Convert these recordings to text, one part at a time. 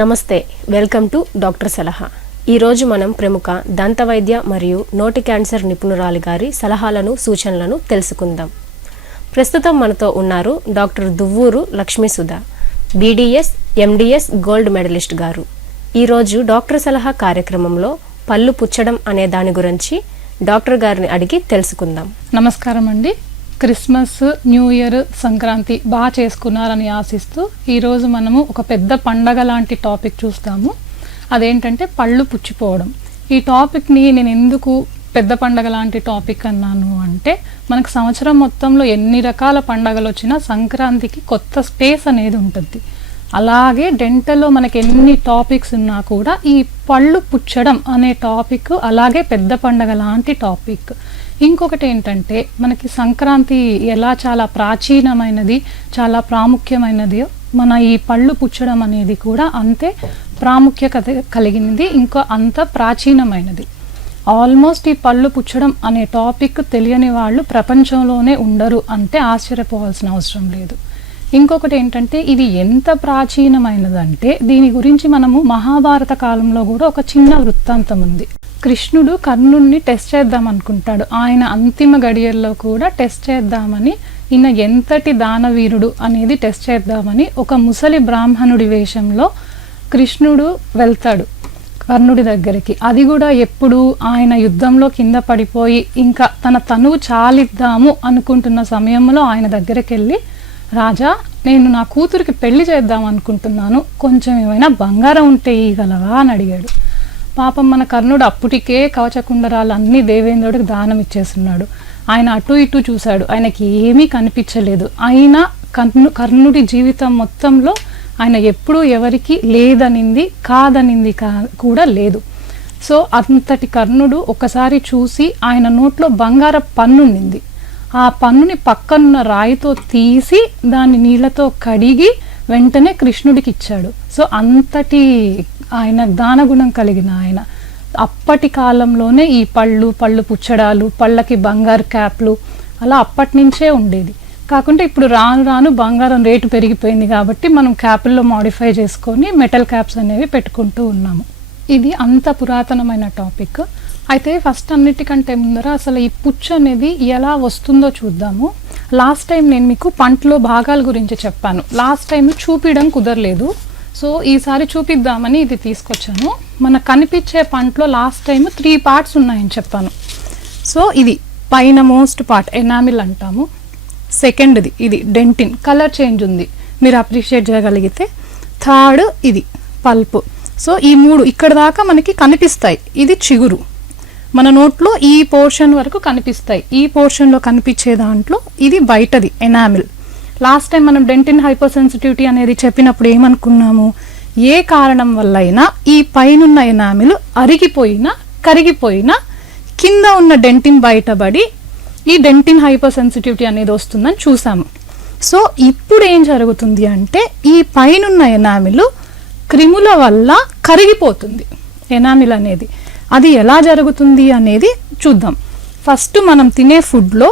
నమస్తే welcome to doctor సలహా. ఈరోజు మనం ప్రముఖ దంతవైద్య మరియు నోటి క్యాన్సర్ నిపుణురాలి గారి సలహాలను సూచనలను తెలుసుకుందాం. ప్రస్తుతం మనతో ఉన్నారు doctor Duvvuru Lakshmisudha BDS MDS gold medalist garu. ఈరోజు డాక్టర్ సలహా కార్యక్రమంలో పళ్ళు పుచ్చడం అనే దాని గురించి డాక్టర్ గారిని అడిగి తెలుసుకుందాం. నమస్కారం అండి క్రిస్మస్ న్యూ ఇయర్ సంక్రాంతి బాగా చేసుకున్నారని ఆశిస్తూ ఈరోజు మనము ఒక పెద్ద పండగ లాంటి టాపిక్ చూస్తాము. అదేంటంటే పళ్ళు పుచ్చిపోవడం. ఈ టాపిక్ని నేను ఎందుకు పెద్ద పండగ లాంటి టాపిక్ అన్నాను అంటే మనకు సంవత్సరం మొత్తంలో ఎన్ని రకాల పండగలు వచ్చినా సంక్రాంతికి కొత్త స్పేస్ అనేది ఉంటుంది. అలాగే డెంటల్లో మనకి ఎన్ని టాపిక్స్ ఉన్నా కూడా ఈ పళ్ళు పుచ్చడం అనే టాపిక్ అలాగే పెద్ద పండగ లాంటి టాపిక్. ఇంకొకటి ఏంటంటే మనకి సంక్రాంతి ఎలా చాలా ప్రాచీనమైనది చాలా ప్రాముఖ్యమైనది మన ఈ పళ్ళు పుచ్చడం అనేది కూడా అంతే ప్రాముఖ్యత కలిగినది ఇంకా అంత ప్రాచీనమైనది. ఆల్మోస్ట్ ఈ పళ్ళు పుచ్చడం అనే టాపిక్ తెలియని వాళ్ళు ప్రపంచంలోనే ఉండరు అంటే ఆశ్చర్యపోవాల్సిన అవసరం లేదు. ఇంకొకటి ఏంటంటే ఇది ఎంత ప్రాచీనమైనదంటే దీని గురించి మనము మహాభారత కాలంలో కూడా ఒక చిన్న వృత్తాంతం ఉంది. కృష్ణుడు కర్ణుడిని టెస్ట్ చేద్దాం అనుకుంటాడు. ఆయన అంతిమ గడియల్లో కూడా టెస్ట్ చేద్దామని ఈయన ఎంతటి దానవీరుడు అనేది టెస్ట్ చేద్దామని ఒక ముసలి బ్రాహ్మణుడి వేషంలో కృష్ణుడు వెళ్తాడు కర్ణుడి దగ్గరికి. అది కూడా ఎప్పుడు ఆయన యుద్ధంలో కింద పడిపోయి ఇంకా తన తనువు చాలిద్దాము అనుకుంటున్న సమయంలో ఆయన దగ్గరికి వెళ్ళి రాజా నేను నా కూతురికి పెళ్ళి చేద్దాం అనుకుంటున్నాను. కొంచెం ఏమైనా బంగారం ఉంటే ఇయ్యగలవా అని అడిగాడు. పాపం మన కర్ణుడు అప్పటికే కవచకుండరాలు అన్ని దేవేంద్రుడికి దానం ఇచ్చేస్తున్నాడు. ఆయన అటు ఇటు చూశాడు. ఆయనకి ఏమీ కనిపించలేదు. అయినా కర్ణు కర్ణుడి జీవితం మొత్తంలో ఆయన ఎప్పుడూ ఎవరికి లేదనింది కాదనింది కా కూడా లేదు. సో అంతటి కర్ణుడు ఒకసారి చూసి ఆయన నోట్లో బంగార పన్నుండింది ఆ పన్నుని పక్కనున్న రాయితో తీసి దాన్ని నీళ్ళతో కడిగి వెంటనే కృష్ణుడికి ఇచ్చాడు. సో అంతటి ఆయన దానగుణం కలిగిన ఆయన. అప్పటి కాలంలోనే ఈ పళ్ళు పళ్ళు పుచ్చడాలు పళ్ళకి బంగారు క్యాప్లు అలా అప్పటి నుంచే ఉండేది. కాకుంటే ఇప్పుడు రాను రాను బంగారం రేటు పెరిగిపోయింది కాబట్టి మనం క్యాపుల్లో మాడిఫై చేసుకొని మెటల్ క్యాప్స్ అనేవి పెట్టుకుంటూ ఉన్నాము. ఇది అంత పురాతనమైన టాపిక్ అయితే ఫస్ట్ అన్నిటికంటే ముందర అసలు ఈ పుచ్చు అనేది ఎలా వస్తుందో చూద్దాము. లాస్ట్ టైం నేను మీకు పంటలో భాగాల గురించి చెప్పాను. లాస్ట్ టైం చూపించడం కుదరలేదు. సో ఈసారి చూపిద్దామని ఇది తీసుకొచ్చాను. మన కనిపించే పంటలో లాస్ట్ టైం త్రీ పార్ట్స్ ఉన్నాయని చెప్పాను. సో ఇది పైన మోస్ట్ పార్ట్ ఎనామిల్ అంటాము. సెకండ్ది ఇది డెంటిన్. కలర్ చేంజ్ ఉంది. మీరు అప్రిషియేట్ చేయగలిగితే. థర్డ్ ఇది పల్పు. సో ఈ మూడు ఇక్కడ దాకా మనకి కనిపిస్తాయి. ఇది చిగురు. మన నోట్లో ఈ పోర్షన్ వరకు కనిపిస్తాయి. ఈ పోర్షన్లో కనిపించే దాంట్లో ఇది బయటది ఎనామిల్. లాస్ట్ టైం మనం డెంటిన్ హైపర్ సెన్సిటివిటీ అనేది చెప్పినప్పుడు ఏమనుకున్నాము? ఏ కారణం వల్ల అయినా ఈ పైనున్న ఎనామిల్ అరిగిపోయినా కరిగిపోయినా కింద ఉన్న డెంటిన్ బయటపడి ఈ డెంటిన్ హైపర్ సెన్సిటివిటీ అనేది వస్తుందని చూసాము. సో ఇప్పుడు ఏం జరుగుతుంది అంటే ఈ పైనున్న ఎనామిలు క్రిముల వల్ల కరిగిపోతుంది ఎనామిల్ అనేది. అది ఎలా జరుగుతుంది అనేది చూద్దాం. ఫస్ట్ మనం తినే ఫుడ్లో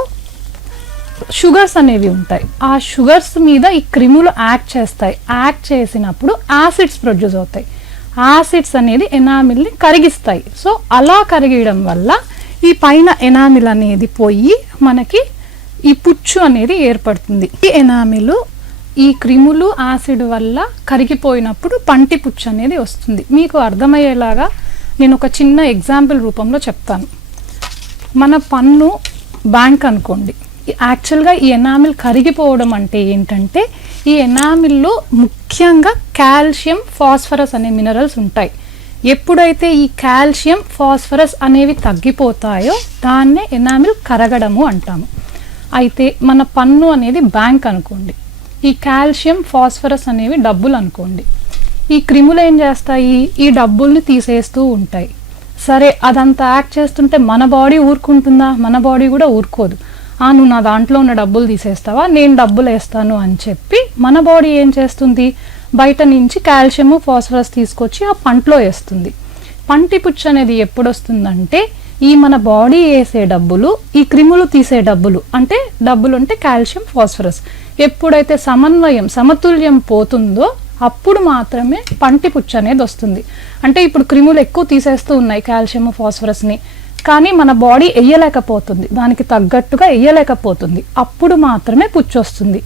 షుగర్స్ అనేవి ఉంటాయి. ఆ షుగర్స్ మీద ఈ క్రిములు యాక్ట్ చేస్తాయి. యాక్ట్ చేసినప్పుడు యాసిడ్స్ ప్రొడ్యూస్ అవుతాయి. యాసిడ్స్ అనేది ఎనామిల్ని కరిగిస్తాయి. సో అలా కరిగియడం వల్ల ఈ పైన ఎనామిల్ అనేది పోయి మనకి ఈ పుచ్చు అనేది ఏర్పడుతుంది. ఈ ఎనామిలు ఈ క్రిములు యాసిడ్ వల్ల కరిగిపోయినప్పుడు పంటి పుచ్చు అనేది వస్తుంది. మీకు అర్థమయ్యేలాగా నేను ఒక చిన్న ఎగ్జాంపుల్ రూపంలో చెప్తాను. మన పన్ను బ్యాంక్ అనుకోండి. యాక్చువల్గా ఈ ఎనామిల్ కరిగిపోవడం అంటే ఏంటంటే ఈ ఎనామిల్లో ముఖ్యంగా కాల్షియం ఫాస్ఫరస్ అనే మినరల్స్ ఉంటాయి. ఎప్పుడైతే ఈ కాల్షియం ఫాస్ఫరస్ అనేవి తగ్గిపోతాయో దాన్నే ఎనామిల్ కరగడము అంటాము. అయితే మన పన్ను అనేది బ్యాంక్ అనుకోండి. ఈ కాల్షియం ఫాస్ఫరస్ అనేవి డబ్బులు అనుకోండి. ఈ క్రిములు ఏం చేస్తాయి? ఈ డబ్బుల్ని తీసేస్తూ ఉంటాయి. సరే అదంతా యాక్ట్ చేస్తుంటే మన బాడీ ఊరుకుంటుందా? మన బాడీ కూడా ఊరుకోదు. ఆ నువ్వు నా దాంట్లో ఉన్న డబ్బులు తీసేస్తావా? నేను డబ్బులు వేస్తాను అని చెప్పి మన బాడీ ఏం చేస్తుంది? బయట నుంచి కాల్షియము ఫాస్ఫరస్ తీసుకొచ్చి ఆ పంటలో వేస్తుంది. పంటి పుచ్చు అనేది ఎప్పుడు వస్తుందంటే ఈ మన బాడీ వేసే డబ్బులు ఈ క్రిములు తీసే డబ్బులు అంటే డబ్బులు అంటే కాల్షియం ఫాస్ఫరస్. ఎప్పుడైతే సమన్వయం సమతుల్యం పోతుందో అప్పుడు మాత్రమే పంటి పుచ్చు అనేది వస్తుంది. అంటే ఇప్పుడు క్రిములు ఎక్కువ తీసేస్తూ ఉన్నాయి కాల్షియం ఫాస్ఫరస్ని కానీ మన బాడీ వేయలేకపోతుంది దానికి తగ్గట్టుగా వేయలేకపోతుంది అప్పుడు మాత్రమే పుచ్చు వస్తుంది.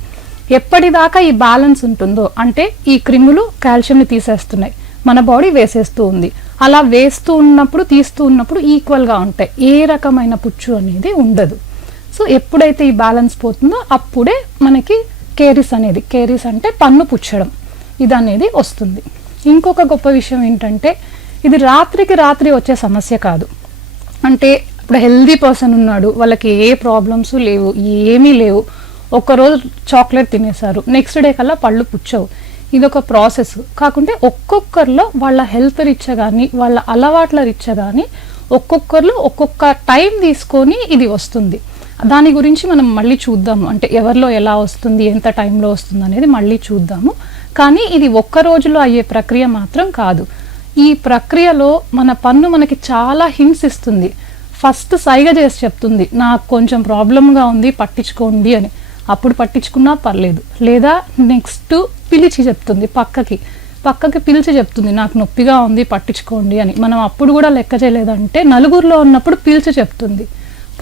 ఎప్పటిదాకా ఈ బ్యాలెన్స్ ఉంటుందో అంటే ఈ క్రిములు కాల్షియంని తీసేస్తున్నాయి. మన బాడీ వేసేస్తూ ఉంది. అలా వేస్తూ ఉన్నప్పుడు తీస్తూ ఉన్నప్పుడు ఈక్వల్గా ఉంటాయి. ఏ రకమైన పుచ్చు అనేది ఉండదు. సో ఎప్పుడైతే ఈ బ్యాలెన్స్ పోతుందో అప్పుడే మనకి కేరీస్ అనేది. కేరీస్ అంటే పన్ను పుచ్చడం. ఇది అనేది వస్తుంది. ఇంకొక గొప్ప విషయం ఏంటంటే ఇది రాత్రికి రాత్రి వచ్చే సమస్య కాదు. అంటే ఇప్పుడు హెల్దీ పర్సన్ ఉన్నాడు వాళ్ళకి ఏ ప్రాబ్లమ్స్ లేవు ఏమీ లేవు. ఒక్కరోజు చాక్లెట్ తినేశారు నెక్స్ట్ డే కల్లా పళ్ళు పుచ్చవు. ఇది ఒక ప్రాసెస్. కాకుంటే ఒక్కొక్కరిలో వాళ్ళ హెల్త్ రీత్యా కానీ వాళ్ళ అలవాట్ల రీత్యా కానీ ఒక్కొక్కరిలో ఒక్కొక్క టైం తీసుకొని ఇది వస్తుంది. దాని గురించి మనం మళ్ళీ చూద్దాము. అంటే ఎవరిలో ఎలా వస్తుంది ఎంత టైంలో వస్తుంది అనేది మళ్ళీ చూద్దాము. కానీ ఇది ఒక్క రోజులో అయ్యే ప్రక్రియ మాత్రం కాదు. ఈ ప్రక్రియలో మన పన్ను మనకి చాలా హింట్స్ ఇస్తుంది. ఫస్ట్ సైగ చేసి చెప్తుంది నాకు కొంచెం ప్రాబ్లంగా ఉంది పట్టించుకోండి అని. అప్పుడు పట్టించుకున్నా పర్లేదు. లేదా నెక్స్ట్ పిలిచి చెప్తుంది పక్కకి. పక్కకి పిలిచి చెప్తుంది నాకు నొప్పిగా ఉంది పట్టించుకోండి అని. మనం అప్పుడు కూడా లెక్క చేయలేదంటే నలుగురిలో ఉన్నప్పుడు పిలిచి చెప్తుంది.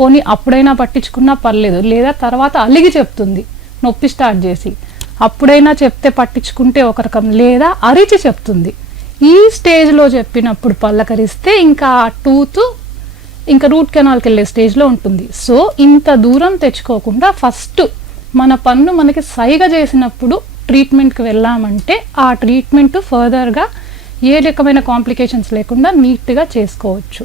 పోనీ అప్పుడైనా పట్టించుకున్నా పర్లేదు. లేదా తర్వాత అలిగి చెప్తుంది. నొప్పి స్టార్ట్ చేసి. అప్పుడైనా చెప్తే పట్టించుకుంటే ఒక రకం. లేదా అరిచి చెప్తుంది. ఈ స్టేజ్లో చెప్పినప్పుడు పల్లకరిస్తే ఇంకా ఆ టూత్ ఇంకా రూట్ కెనాల్కి వెళ్ళే స్టేజ్లో ఉంటుంది. సో ఇంత దూరం తెచ్చుకోకుండా ఫస్ట్ మన పన్ను మనకి సైగ చేసినప్పుడు ట్రీట్మెంట్కి వెళ్ళామంటే ఆ ట్రీట్మెంట్ ఫర్దర్గా ఏ రకమైన కాంప్లికేషన్స్ లేకుండా నీట్గా చేసుకోవచ్చు.